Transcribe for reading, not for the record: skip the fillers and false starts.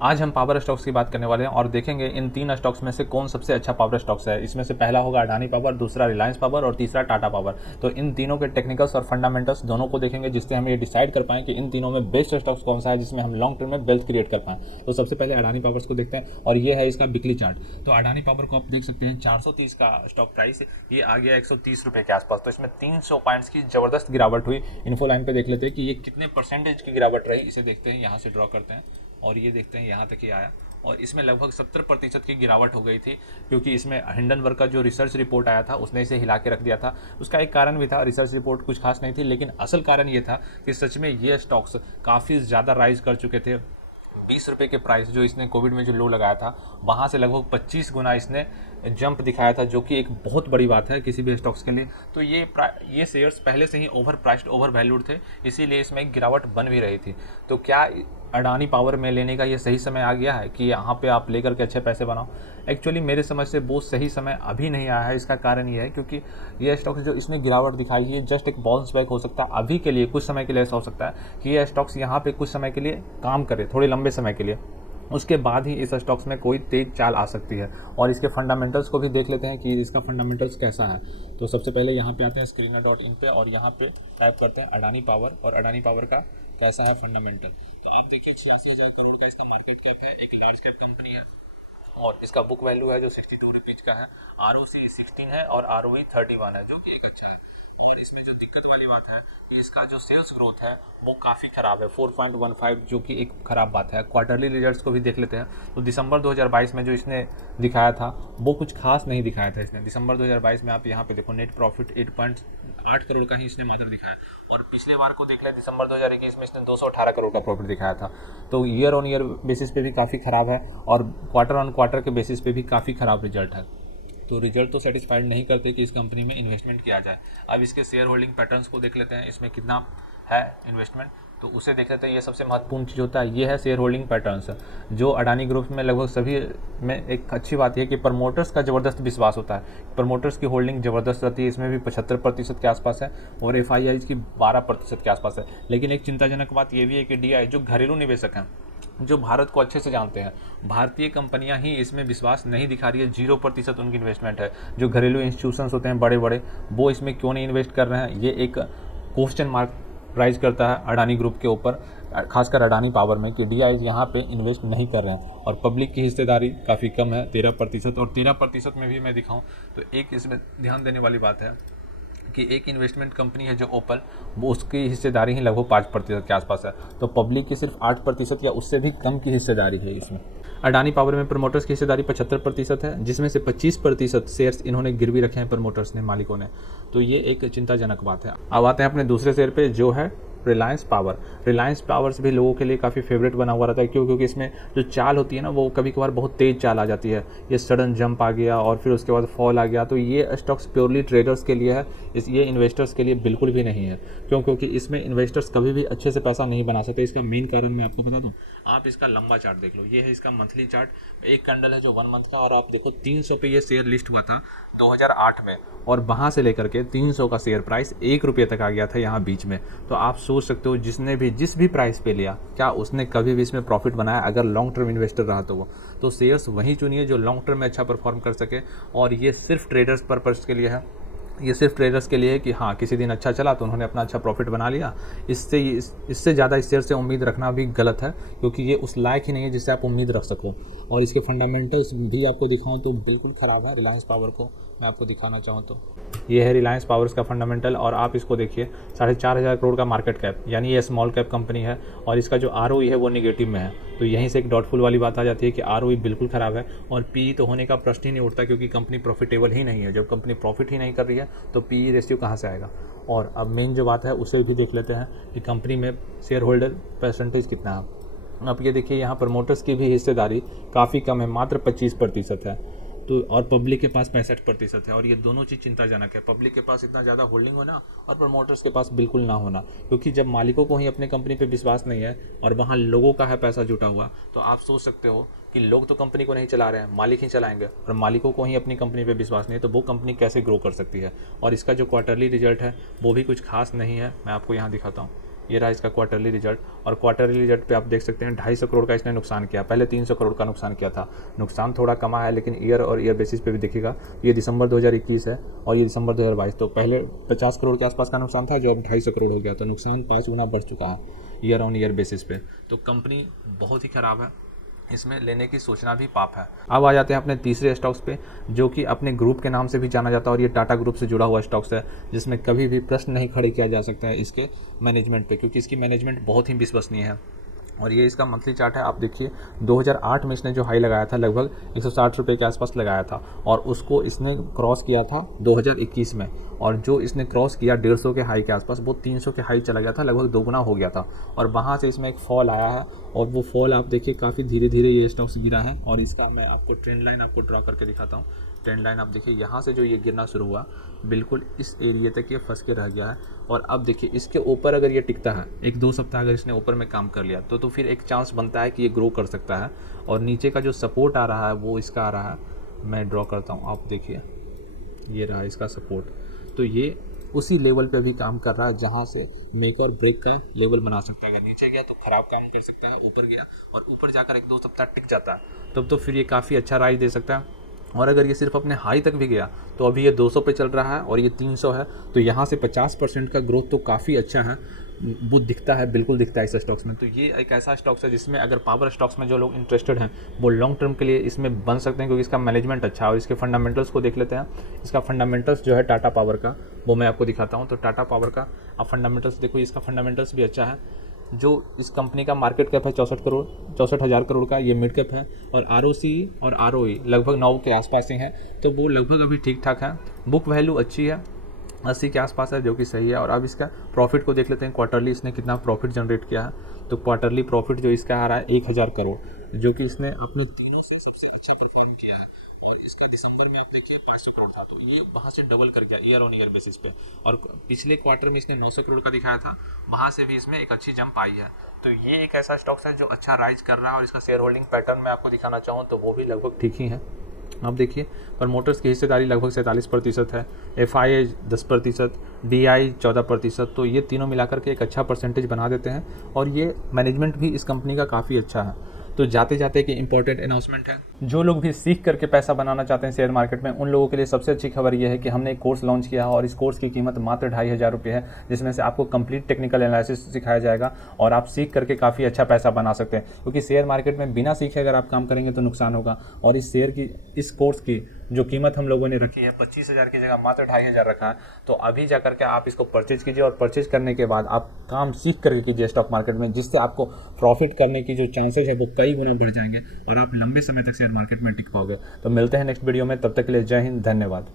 आज हम power stocks की बात करने वाले हैं और देखेंगे इन 3 स्टॉक्स में से कौन सबसे अच्छा पावर स्टॉक्स है। इसमें से पहला होगा अडानी पावर, दूसरा रिलायंस पावर और तीसरा टाटा पावर। तो इन तीनों के टेक्निकल्स और फंडामेंटल्स दोनों को देखेंगे, जिससे हम ये डिसाइड कर पाएं कि इन तीनों में बेस्ट स्टॉक्स कौन सा है जिसमें हम लॉन्ग टर्म में वेल्थ क्रिएट कर पाएं। तो सबसे पहले अडानी पावर्स को देखते हैं और ये है इसका वीकली चार्ट। तो अडानी पावर को आप देख सकते हैं 430 का स्टॉक प्राइस, ये आ गया 130 रुपये के आसपास। तो इसमें 300 पॉइंट्स की जबरदस्त गिरावट हुई। इन्फो लाइन पे देख लेते हैं कि ये कितने परसेंटेज की गिरावट रही। इसे देखते हैं, यहाँ से ड्रॉ करते हैं और ये देखते हैं यहाँ तक ही आया और इसमें लगभग 70% की गिरावट हो गई थी, क्योंकि इसमें हिंडनबर्ग का जो रिसर्च रिपोर्ट आया था उसने इसे हिला के रख दिया था। उसका एक कारण भी था, रिसर्च रिपोर्ट कुछ खास नहीं थी, लेकिन असल कारण ये था कि सच में ये स्टॉक्स काफ़ी ज़्यादा राइज कर चुके थे। 20 रुपये के प्राइस जो इसने कोविड में जो लो लगाया था, वहाँ से लगभग 25 गुना इसने जंप दिखाया था, जो कि एक बहुत बड़ी बात है किसी भी स्टॉक्स के लिए। तो ये शेयर्स पहले से ही ओवर प्राइस्ड, ओवर वैल्यूड थे, इसीलिए इसमें एक गिरावट बन भी रही थी। तो क्या अडानी पावर में लेने का ये सही समय आ गया है कि यहाँ पे आप लेकर के अच्छे पैसे बनाओ? एक्चुअली मेरे समझ से वो सही समय अभी नहीं आया है। इसका कारण ये है क्योंकि ये स्टॉक्स जो इसने गिरावट दिखाई है, जस्ट एक बाउंस बैक हो सकता है अभी के लिए, कुछ समय के लिए ऐसा हो सकता है कि ये स्टॉक्स यहाँ पे कुछ समय के लिए काम करे, थोड़े लंबे समय के लिए। उसके बाद ही इस स्टॉक्स में कोई तेज चाल आ सकती है। और इसके फंडामेंटल्स को भी देख लेते हैं कि इसका फंडामेंटल्स कैसा है। तो सबसे पहले यहाँ पे आते हैं screener.in पे और यहाँ पे टाइप करते हैं अडानी पावर और अडानी पावर का कैसा है फंडामेंटल। तो आप देखिए 86,000 करोड़ का इसका मार्केट कैप है, एक लार्ज कैप कंपनी है और इसका बुक वैल्यू है जो 62 रुपीज़ का है। ROC 16 है और ROE 31 है, जो कि एक अच्छा है। और इसमें जो दिक्कत वाली बात है कि इसका जो सेल्स ग्रोथ है वो काफ़ी ख़राब है, 4.15, जो कि एक ख़राब बात है। क्वार्टरली रिजल्ट्स को भी देख लेते हैं। तो दिसंबर 2022 में जो इसने दिखाया था वो कुछ खास नहीं दिखाया था इसने। दिसंबर 2022 में आप यहाँ पे देखो, नेट प्रॉफिट 8.8 करोड़ का ही इसने मात्र दिखाया। और पिछले बार को देख लें, दिसंबर 2021 में इसने 218 करोड़ का प्रॉफिट दिखाया था। तो ईयर ऑन ईयर बेसिस पे भी काफ़ी ख़राब है और क्वार्टर ऑन क्वार्टर के बेसिस पे भी काफ़ी ख़राब रिजल्ट है। तो रिजल्ट तो सेटिस्फाइड नहीं करते कि इस कंपनी में इन्वेस्टमेंट किया जाए। अब इसके शेयर होल्डिंग पैटर्न्स को देख लेते हैं, इसमें कितना है इन्वेस्टमेंट, तो उसे देख लेते हैं। ये सबसे महत्वपूर्ण चीज़ होता है, ये है शेयर होल्डिंग पैटर्न्स। जो अडानी ग्रुप में लगभग सभी में एक अच्छी बात यह है कि प्रमोटर्स का ज़बरदस्त विश्वास होता है। प्रमोटर्स की होल्डिंग ज़बरदस्त रहती है, इसमें भी 75% के आसपास है और FIIs की 12% के आसपास है। लेकिन एक चिंताजनक बात यह भी है कि DI जो घरेलू निवेशक हैं, जो भारत को अच्छे से जानते हैं, भारतीय कंपनियां ही इसमें विश्वास नहीं दिखा रही है। 0% उनकी इन्वेस्टमेंट है। जो घरेलू इंस्टीट्यूशंस होते हैं बड़े बड़े, वो इसमें क्यों नहीं इन्वेस्ट कर रहे हैं, ये एक क्वेश्चन मार्क राइज करता है अडानी ग्रुप के ऊपर, खासकर अडानी पावर में, कि DI यहाँ पे इन्वेस्ट नहीं कर रहे हैं। और पब्लिक की हिस्सेदारी काफ़ी कम है, 13%। और 13% में भी मैं दिखाऊँ तो एक इसमें ध्यान देने वाली बात है कि एक इन्वेस्टमेंट कंपनी है जो ओपल, वो उसकी हिस्सेदारी ही लगभग 5% के आसपास है। तो पब्लिक की सिर्फ 8% या उससे भी कम की हिस्सेदारी है इसमें। अडानी पावर में प्रमोटर्स की हिस्सेदारी 75% है, जिसमें से 25% शेयर्स इन्होंने गिरवी रखे हैं प्रमोटर्स ने, मालिकों ने। तो ये एक चिंताजनक बात है। अब आते हैं अपने दूसरे शेयर पे, जो है रिलायंस पावर। रिलायंस पावर्स भी लोगों के लिए काफ़ी फेवरेट बना हुआ रहता है। क्यों? क्योंकि इसमें जो चाल होती है ना, वो कभी कभार बहुत तेज़ चाल आ जाती है। ये सडन जंप आ गया और फिर उसके बाद फॉल आ गया। तो ये स्टॉक्स प्योरली ट्रेडर्स के लिए है, ये इन्वेस्टर्स के लिए बिल्कुल भी नहीं है। क्यों? क्योंकि इसमें इन्वेस्टर्स कभी भी अच्छे से पैसा नहीं बना सकते। इसका मेन कारण मैं आपको बता दूं, आप इसका लंबा चार्ट देख लो। ये है इसका मंथली चार्ट, एक कैंडल है जो 1 मंथ का, और आप देखो 300 पे ये शेयर लिस्ट हुआ था 2008 में, और वहाँ से लेकर के 300 का शेयर प्राइस 1 रुपये तक आ गया था यहाँ बीच में। तो आप सोच सकते हो, जिसने भी जिस भी प्राइस पे लिया, क्या उसने कभी भी इसमें प्रॉफिट बनाया? अगर लॉन्ग टर्म इन्वेस्टर रहा तो शेयर्स वही चुनिए जो लॉन्ग टर्म में अच्छा परफॉर्म कर सके। और ये सिर्फ ट्रेडर्स पर्पस के लिए है, ये सिर्फ ट्रेडर्स के लिए है कि हाँ, किसी दिन अच्छा चला तो उन्होंने अपना अच्छा प्रॉफिट बना लिया। इससे ज़्यादा इस शेयर से उम्मीद रखना भी गलत है, क्योंकि ये उस लायक ही नहीं है जिससे आप उम्मीद रख सको। और इसके फंडामेंटल्स भी आपको दिखाऊं तो बिल्कुल ख़राब है। रिलायंस पावर को मैं आपको दिखाना चाहूँ तो ये है रिलायंस पावर्स का फंडामेंटल, और आप इसको देखिए, 4,500 करोड़ का मार्केट कैप, यानी ये स्मॉल कैप कंपनी है। और इसका जो ROE है वो निगेटिव में है। तो यहीं से एक डाउटफुल वाली बात आ जाती है कि ROE बिल्कुल ख़राब है और PE तो होने का प्रश्न ही नहीं उठता, क्योंकि कंपनी प्रॉफिटेबल ही नहीं है। जब कंपनी प्रॉफिट ही नहीं कर रही है तो PE रेशियो कहाँ से आएगा? और अब मेन जो बात है उसे भी देख लेते हैं कि कंपनी में शेयर होल्डर परसेंटेज कितना है। अब ये देखिए, यहाँ प्रमोटर्स की भी हिस्सेदारी काफ़ी कम है, मात्र 25% है। तो और पब्लिक के पास 65% है। और ये दोनों चीज़ चिंताजनक है, पब्लिक के पास इतना ज़्यादा होल्डिंग होना और प्रमोटर्स के पास बिल्कुल ना होना। क्योंकि जब मालिकों को ही अपने कंपनी पे विश्वास नहीं है और वहाँ लोगों का है पैसा जुटा हुआ, तो आप सोच सकते हो कि लोग तो कंपनी को नहीं चला रहे हैं, मालिक ही चलाएंगे। और मालिकों को ही अपनी कंपनी पे विश्वास नहीं है, तो वो कंपनी कैसे ग्रो कर सकती है? और इसका जो क्वार्टरली रिजल्ट है वो भी कुछ खास नहीं है। मैं आपको यहाँ दिखाता हूँ, ये रहा इसका क्वार्टरली रिजल्ट, और क्वार्टरली रिजल्ट पे आप देख सकते हैं 250 करोड़ का इसने नुकसान किया, पहले 300 करोड़ का नुकसान किया था। नुकसान थोड़ा कमा है, लेकिन ईयर और ईयर बेसिस पे भी देखिएगा, ये दिसंबर 2021 है और ये दिसंबर 2022, तो पहले 50 करोड़ के आसपास का नुकसान था जो अब 250 करोड़ हो गया, तो नुकसान 5 गुना बढ़ चुका है ईयर ऑन ईयर बेसिस पे। तो कंपनी बहुत ही ख़राब है, इसमें लेने की सोचना भी पाप है। अब आ जाते हैं अपने तीसरे स्टॉक्स पे, जो कि अपने ग्रुप के नाम से भी जाना जाता है और ये टाटा ग्रुप से जुड़ा हुआ स्टॉक्स है, जिसमें कभी भी प्रश्न नहीं खड़े किया जा सकता है इसके मैनेजमेंट पे, क्योंकि इसकी मैनेजमेंट बहुत ही विश्वसनीय है। और ये इसका मंथली चार्ट है, आप देखिए 2008 में इसने जो हाई लगाया था लगभग 160 रुपये के आसपास लगाया था, और उसको इसने क्रॉस किया था 2021 में, और जो इसने क्रॉस किया 150 के हाई के आसपास, वो 300 के हाई चला गया था, लगभग दोगुना हो गया था, और वहाँ से इसमें एक फॉल आया है, और वो फॉल आप देखिए काफ़ी धीरे धीरे ये स्टॉक्स गिरा है। और इसका मैं आपको ट्रेंड लाइन आपको ड्रा करके दिखाता हूँ। ट्रेंड लाइन आप देखिए, यहाँ से जो ये गिरना शुरू हुआ बिल्कुल इस एरिया तक ये फंस के रह गया है, और अब देखिए इसके ऊपर अगर ये टिकता है, 1-2 सप्ताह अगर इसने ऊपर में काम कर लिया तो फिर एक चांस बनता है कि ये ग्रो कर सकता है। और नीचे का जो सपोर्ट आ रहा है वो इसका आ रहा है, मैं ड्रॉ करता हूँ, आप देखिए ये रहा इसका सपोर्ट, तो ये उसी लेवल पे भी काम कर रहा है जहाँ से मेक और ब्रेक का लेवल बना सकता है। अगर नीचे गया तो ख़राब काम कर सकता है, ऊपर गया और ऊपर जाकर 1-2 सप्ताह टिक जाता है तब तो फिर ये काफ़ी अच्छा राइज दे सकता है। और अगर ये सिर्फ अपने हाई तक भी गया तो अभी ये 200 पे चल रहा है और ये 300 है, तो यहाँ से 50% का ग्रोथ तो काफ़ी अच्छा है, वो दिखता है, बिल्कुल दिखता है इस स्टॉक्स में। तो ये एक ऐसा स्टॉक्स है जिसमें अगर पावर स्टॉक्स में जो लोग इंटरेस्टेड हैं वो लॉन्ग टर्म के लिए इसमें बन सकते हैं, क्योंकि इसका मैनेजमेंट अच्छा है। और इसके फंडामेंटल्स को देख लेते हैं। इसका फंडामेंटल्स जो है टाटा पावर का, वो मैं आपको दिखाता हूँ। तो टाटा पावर का आप फंडामेंटल्स देखो, इसका फंडामेंटल्स भी अच्छा है। जो इस कंपनी का मार्केट कैप है 64,000 करोड़ का, ये मिड कैप है, और ROC और ROE लगभग 9 के आसपास ही है, तो वो लगभग अभी ठीक ठाक है। बुक वैल्यू अच्छी है, 80 के आसपास है, जो कि सही है। और अब इसका प्रॉफिट को देख लेते हैं, क्वार्टरली इसने कितना प्रॉफिट जनरेट किया है। तो क्वार्टरली प्रॉफिट जो इसका आ रहा है 1000 करोड़, जो कि इसने अपने तीनों से सबसे अच्छा परफॉर्म किया है। और इसके दिसंबर में आप देखिए 500 करोड़ था, तो ये वहाँ से डबल कर गया ईयर ऑन ईयर बेसिस पे। और पिछले क्वार्टर में इसने 900 करोड़ का दिखाया था, वहाँ से भी इसमें एक अच्छी जंप आई है। तो ये एक ऐसा स्टॉक्स है जो अच्छा राइज कर रहा है। और इसका शेयर होल्डिंग पैटर्न मैं आपको दिखाना चाहूँ तो वो भी लगभग ठीक ही है। आप देखिए प्रमोटर्स की हिस्सेदारी लगभग 47% है, FII 10%, DI 14%, तो ये तीनों मिलाकर के एक अच्छा परसेंटेज बना देते हैं। और ये मैनेजमेंट भी इस कंपनी का काफ़ी अच्छा है। तो जाते जाते कि इंपॉर्टेंट अनाउंसमेंट है, जो लोग भी सीख करके पैसा बनाना चाहते हैं शेयर मार्केट में, उन लोगों के लिए सबसे अच्छी खबर यह है कि हमने एक कोर्स लॉन्च किया है, और इस कोर्स की कीमत मात्र 2500 रुपये है, जिसमें से आपको कंप्लीट टेक्निकल एनालिसिस सिखाया जाएगा और आप सीख करके काफ़ी अच्छा पैसा बना सकते हैं। क्योंकि शेयर मार्केट में बिना सीखे अगर आप काम करेंगे तो नुकसान होगा। और इस कोर्स की जो कीमत हम लोगों ने रखी है 25,000 की जगह मात्र 2500 रखा है। तो अभी जा करके आप इसको परचेज कीजिए, और परचेज करने के बाद आप काम सीख करके कीजिए स्टॉक मार्केट में, जिससे आपको प्रॉफिट करने की जो चांसेस है वो कई गुना बढ़ जाएंगे और आप लंबे समय तक शेयर मार्केट में टिक पाओगे। तो मिलते हैं नेक्स्ट वीडियो में, तब तक के लिए जय हिंद, धन्यवाद।